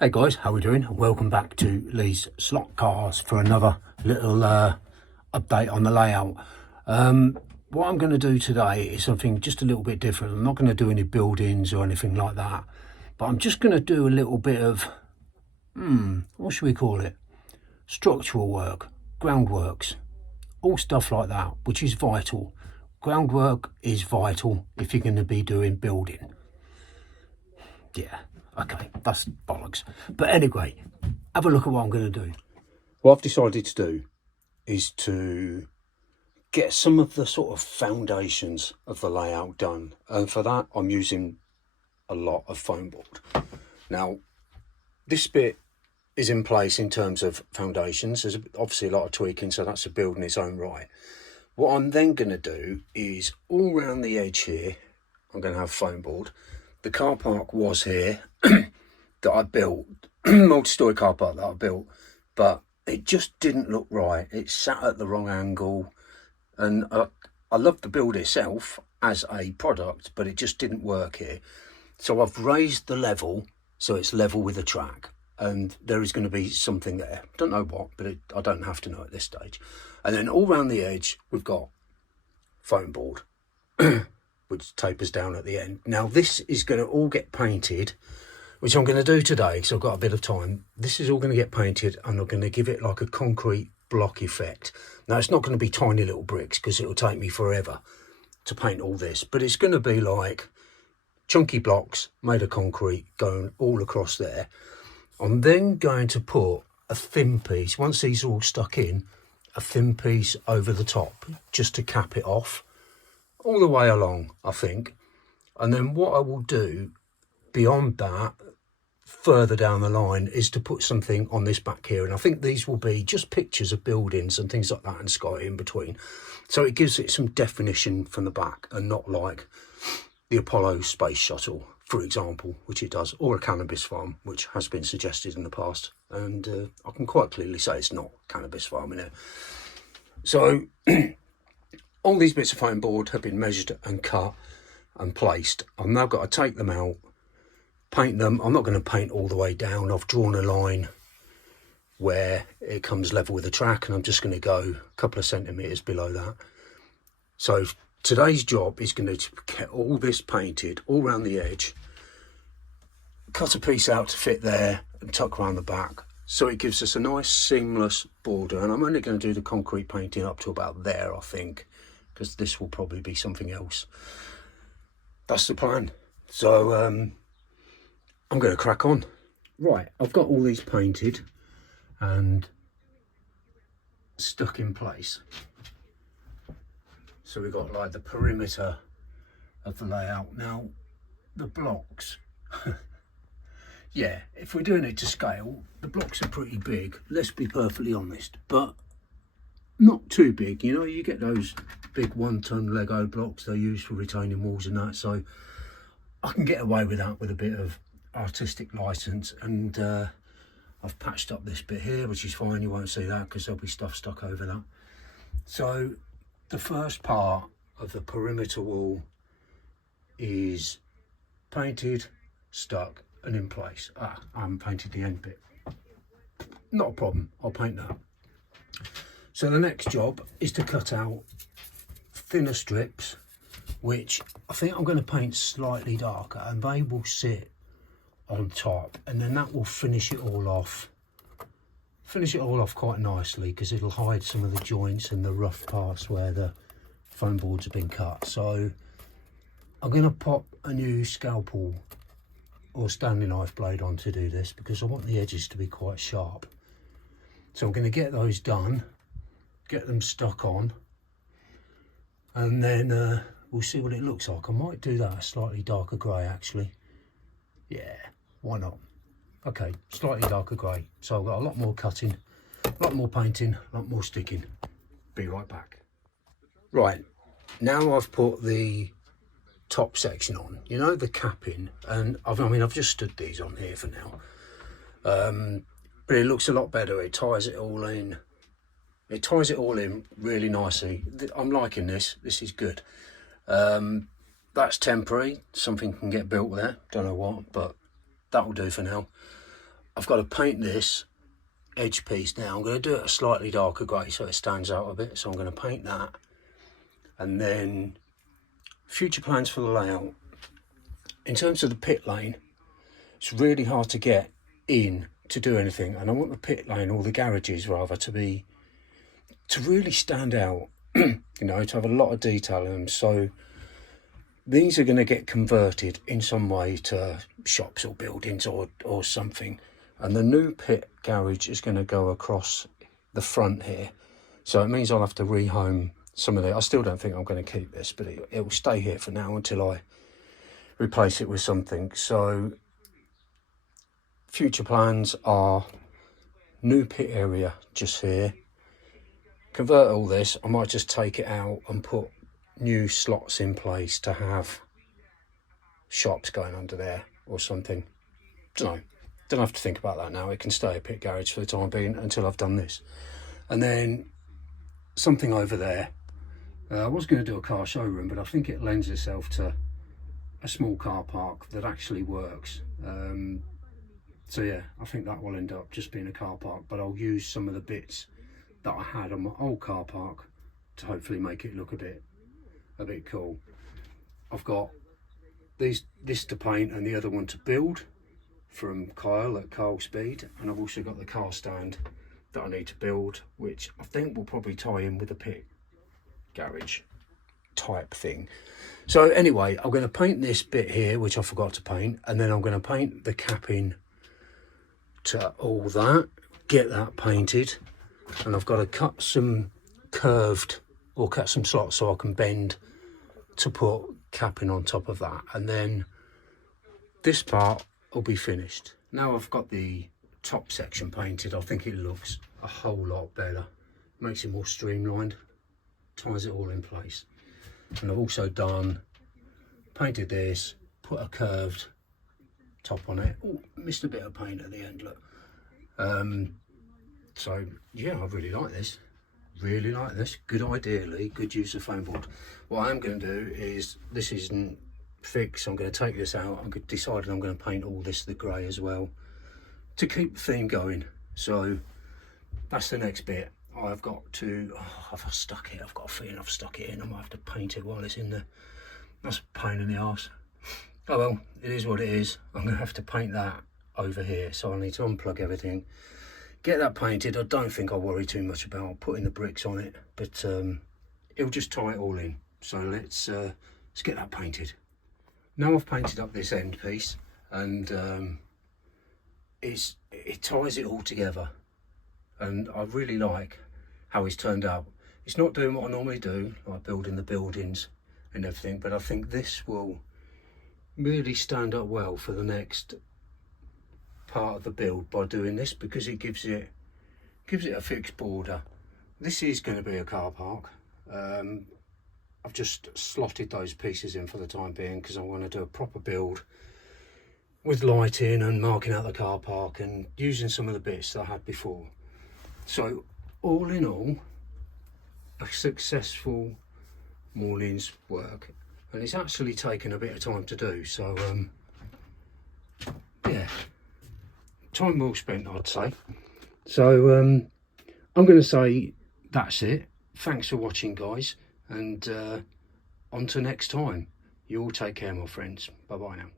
Hey guys, how we doing? Welcome back to Lee's Slotcars for another little update on the layout. What I'm going to do today is something just a little bit different. I'm not going to do any buildings or anything like that, but I'm just going to do a little bit of, what should we call it? Structural work, groundworks, all stuff like that, which is vital. Groundwork is vital if you're going to be doing building. Yeah, okay, that's bollocks. But anyway, have a look at what I'm going to do. What I've decided to do is to get some of the sort of foundations of the layout done. And for that, I'm using a lot of foamboard. Now, this bit is in place in terms of foundations. There's obviously a lot of tweaking, so that's a build in its own right. What I'm then going to do is all around the edge here, I'm going to have foamboard. The car park was here that I built, multi-storey car park that I built, but it just didn't look right. It sat at the wrong angle, and I love the build itself as a product, but it just didn't work here. So I've raised the level so it's level with the track, and there is going to be something there. Don't know what, but I don't have to know at this stage. And then all around the edge, we've got foamboard, which tapers down at the end. Now this is going to all get painted, which I'm going to do today because I've got a bit of time. This is all going to get painted, and I'm going to give it like a concrete block effect. Now it's not going to be tiny little bricks because it will take me forever to paint all this, but it's going to be like chunky blocks made of concrete going all across there. I'm then going to put a thin piece, once these are all stuck in, a thin piece over the top just to cap it off all the way along, I think. And then what I will do beyond that, further down the line, is to put something on this back here. And I think these will be just pictures of buildings and things like that and sky in between. So it gives it some definition from the back and not like the Apollo space shuttle, for example, which it does, or a cannabis farm, which has been suggested in the past. And I can quite clearly say it's not cannabis farm in it. So all these bits of foam board have been measured and cut and placed. I've now got to take them out, paint them. I'm not going to paint all the way down. I've drawn a line where it comes level with the track, and I'm just going to go a couple of centimetres below that. So today's job is going to get all this painted all around the edge, cut a piece out to fit there and tuck around the back, so it gives us a nice seamless border. And I'm only going to do the concrete painting up to about there, I think, because this will probably be something else. That's the plan. So I'm going to crack on. Right, I've got all these painted and stuck in place. So we've got like the perimeter of the layout. Now the blocks, yeah, if we're doing it to scale, the blocks are pretty big, let's be perfectly honest, but not too big. You know, you get those big 1 ton Lego blocks they use for retaining walls and that, so I can get away with that with a bit of artistic license. And I've patched up this bit here, which is fine, you won't see that because there'll be stuff stuck over that. So the first part of the perimeter wall is painted, stuck and in place. I haven't painted the end bit. Not a problem, I'll paint that. So the next job is to cut out thinner strips, which I think I'm going to paint slightly darker, and they will sit on top, and then that will finish it all off quite nicely, because it'll hide some of the joints and the rough parts where the foam boards have been cut. So I'm going to pop a new scalpel or Stanley knife blade on to do this, because I want the edges to be quite sharp. So I'm going to get those done, get them stuck on, and then we'll see what it looks like. I might do that a slightly darker grey actually. Yeah, why not? Okay, slightly darker grey. So I've got a lot more cutting, a lot more painting, a lot more sticking. Be right back. Right, now I've put the top section on, you know, the capping, and I've just stood these on here for now. But it looks a lot better. It ties it all in. It ties it all in really nicely. I'm liking this. This is good. That's temporary. Something can get built there. Don't know what, but that will do for now. I've got to paint this edge piece now. I'm going to do it a slightly darker grey so it stands out a bit. So I'm going to paint that. And then future plans for the layout. In terms of the pit lane, it's really hard to get in to do anything. And I want the pit lane, or the garages rather, to really stand out, you know, to have a lot of detail in them. So these are going to get converted in some way to shops or buildings or something. And the new pit garage is going to go across the front here. So it means I'll have to rehome some of it. I still don't think I'm going to keep this, but it will stay here for now until I replace it with something. So future plans are new pit area just here. Convert all this. I might just take it out and put new slots in place to have shops going under there or something. Don't have to think about that now. It can stay a pit garage for the time being until I've done this. And then something over there. I was going to do a car showroom, but I think it lends itself to a small car park that actually works. So yeah, I think that will end up just being a car park, but I'll use some of the bits that I had on my old car park to hopefully make it look a bit cool. I've got this to paint and the other one to build from Kyle at Kyle Speed, and I've also got the car stand that I need to build, which I think will probably tie in with the pit garage type thing. So anyway, I'm going to paint this bit here, which I forgot to paint, and then I'm going to paint the capping to all that, get that painted, and I've got to cut some curved or cut some slots so I can bend to put capping on top of that, and then this part will be finished. Now I've got the top section painted, I think it looks a whole lot better, makes it more streamlined, ties it all in place. And I've also painted this, put a curved top on it. Oh, missed a bit of paint at the end, look. So yeah, I really like this. Good idea, Lee. Good use of foam board. What I'm going to do is, this isn't fixed, I'm going to take this out. I've decided I'm going to paint all this the grey as well to keep the theme going. So that's the next bit. I've got to, have I stuck it? I've got a feeling I've stuck it in. I might have to paint it while it's in there. That's a pain in the arse. Oh well, it is what it is. I'm going to have to paint that over here. So I need to unplug everything, get that painted. I don't think I'll worry too much about putting the bricks on it, but it'll just tie it all in. So let's get that painted. Now I've painted up this end piece, and it ties it all together, and I really like how it's turned out. It's not doing what I normally do, like building the buildings and everything, but I think this will really stand up well for the next part of the build by doing this, because it gives it a fixed border. This is going to be a car park. I've just slotted those pieces in for the time being because I want to do a proper build with lighting and marking out the car park and using some of the bits that I had before. So all in all, a successful morning's work, and it's actually taken a bit of time to do. So yeah, time well spent, I'd say. So I'm going to say that's it. Thanks for watching, guys, and on to next time. You all take care, my friends. Bye bye now.